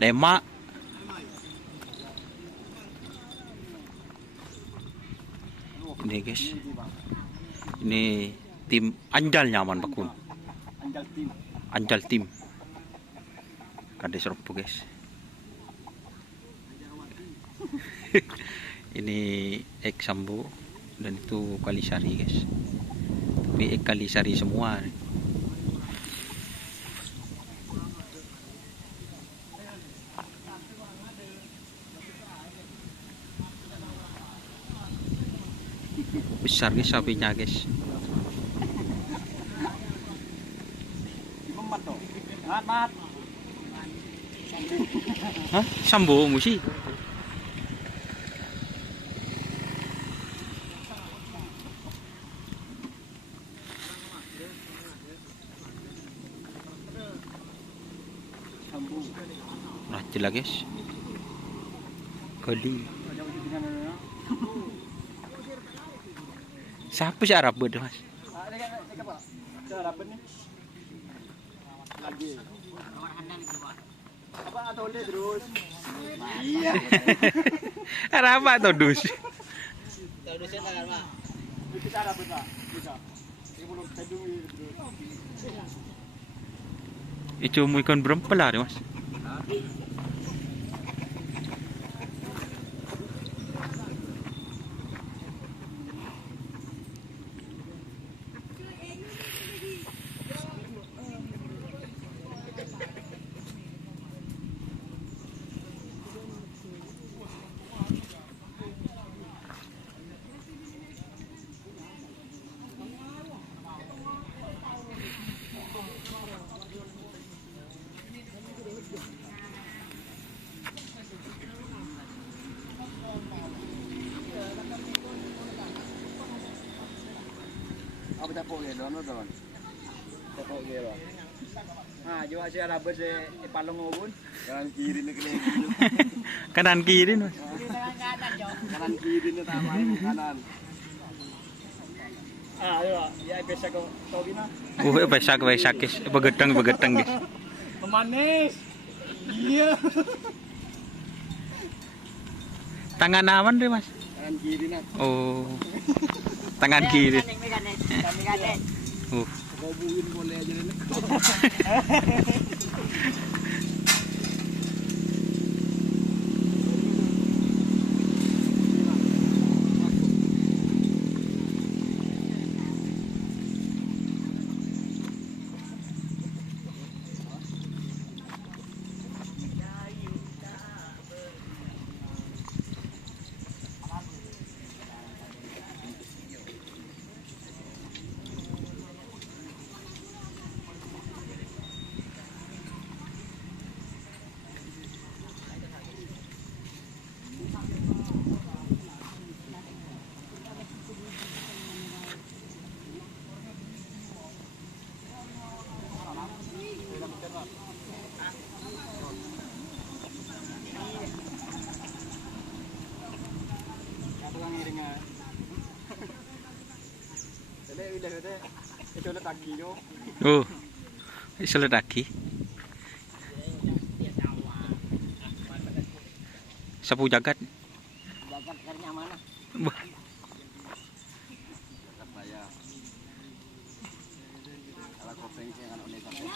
Lemak. Ini guys. Ini tim Anjal Nyaman Bakun. Anjal tim. Kades Robo guys. Ini ek Sambo dan itu Kalisari guys. Tapi ek Kalisari semua. Besar guys sapinya guys. Mat. Hah? Sambo musi. Nah, jelas guys. Kali. Siapa sih Arab itu mas? Lagi. Apa atau le terus? Iya. Arab atau dus? Terusnya tak apa? Kita ada apa? Kita. Ini belum tedung terus. Itu mau ikan berapa lah mas? Apa tapok ke dono dono? Tapok ke lo. Ah, jua si Arab se palong ubun. Kanan kiri ni kene. Kanan kiri mas. Kanan kiri ni tamai kanan. Ah, ayo, ya biasa ko tobina. Besak guys. Begetang guys. Memanis. Iya. Tangan aman deh mas. Kanan kiri nak. Oh. Tangan kiri. Robuin boleh aja ni. Oh, iso lagi. Sapu jagat. Jagat karena mana? Jagat saya. Kalau kopeng saya kan oleh kopeng.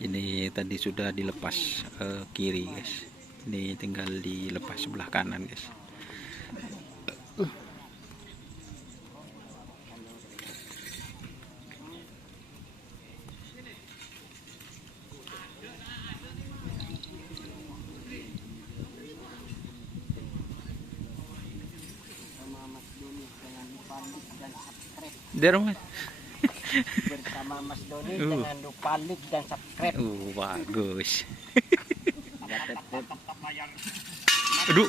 Ini tadi sudah dilepas kiri guys. Ini tinggal dilepas sebelah kanan guys. Mas. Bersama Mas Doni jangan lupa like dan subscribe. Bagus. Aduh.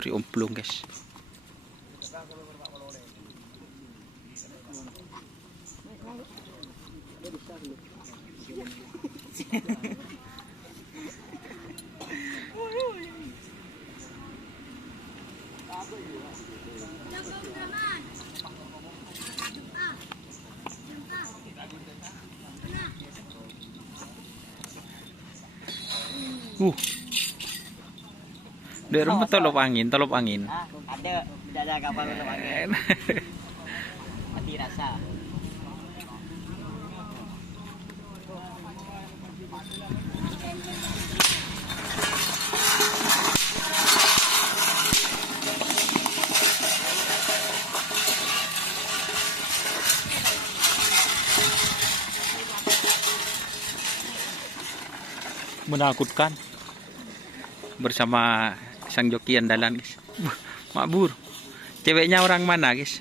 Beri umplung guys. Di rumah tolop angin. Ah, ada tidak ada kapal untuk angin. Mati rasa. Menakutkan bersama sang joki andalan guys. Makbur. Ceweknya orang mana guys?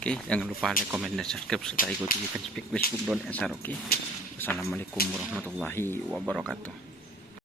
Oke, jangan lupa like, comment, dan subscribe serta ikuti Facebook dan SR. Oke. Wassalamualaikum warahmatullahi wabarakatuh.